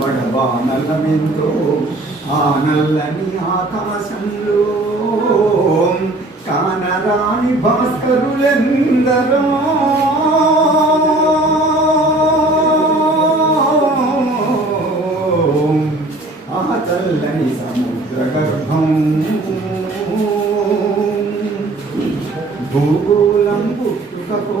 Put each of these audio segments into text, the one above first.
బడబానలమెంతో ఆ నల్లని ఆకాశంలో కానరాని భాస్కరులెందరో? ఆ తల్లని సముద్ర గర్భం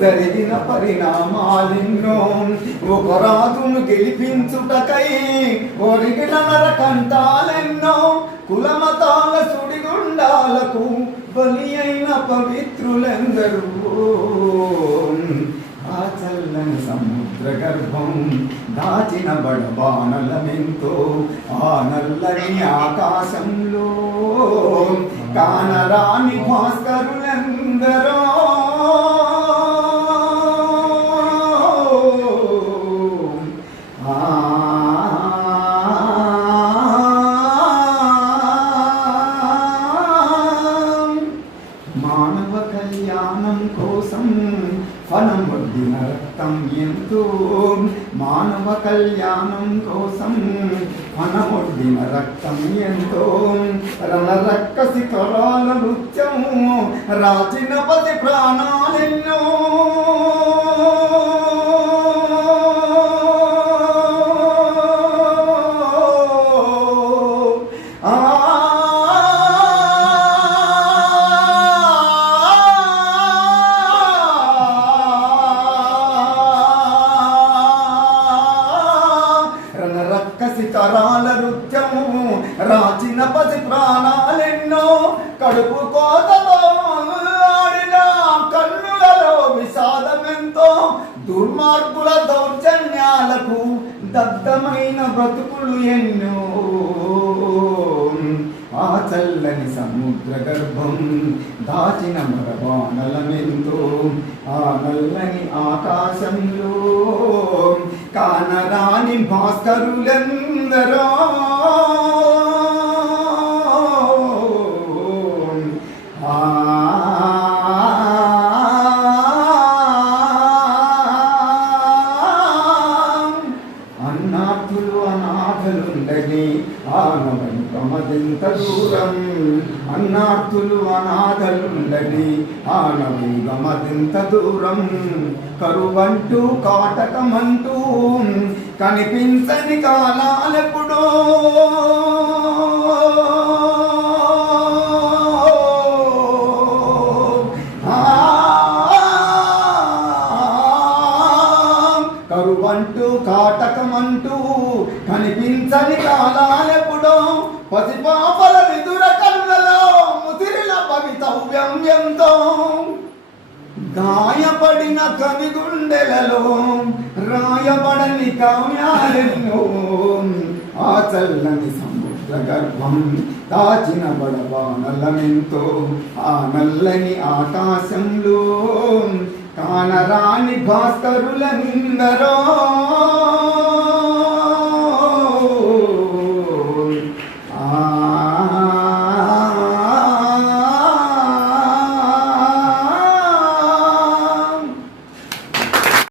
జరిగిన పరిణామాలెన్నో ఒక రాజును గెలిపించుటకై ఒరిగిన నరకంటాలెన్నో కులమతాల సుడిగుండాలకు బలి అయిన పవిత్రులెందరూ. ఆ చల్లని సముద్ర గర్భం దాచిన బడబానలమెంతో ఆ నల్లని ఆకాశంలో కానరాని భాస్కరులెందరో రక్తం ఎంతో మానవ కళ్యాణం కోసం ఫలం వడ్డిన రక్తం ఎంతో రణ రక్కసి కరాల నృత్యం రాచిన పది ప్రాణాలెన్నో. రక్కసి నృత్యము రాచిన పసి ప్రాణాలెన్నో కడుపు కోతలో ఆడిన కన్నులలో విషాదమెంతో దుర్మార్గుల దౌర్జన్యాలకు దగ్ధమైన బ్రతుకులు ఎన్నో. ఆ చల్లని సముద్ర గర్భం దాచిన మరబానలమెంతో ఆ నల్లని ఆకాశంలో కానరాని భాస్కరులెందరో ఆ అన్నార్థులు అనాథలుండని ఆనవంతమదెంత దూరం అన్నార్థులు అనాథలుండని ఆనవంతమదెంత దూరం కరువంటూ కాటకమంటూ కనిపించని కాలాలెప్పుడో. కరువంటూ కాటకమంటూ కనిపించని కాలాలెప్పుడో. పసిపాపల విదుర కళ్ళలో ముసిరిన భవితవ్యం ఎంతో గాయపడిన కవి గుండెలలో రాయబడని కావ్యాలెన్నో ఆ చల్లని సముద్ర గర్భం దాచిన బడబానలమెంతో ఆ నల్లని ఆకాశంలో కానరాని భాస్కరులందరో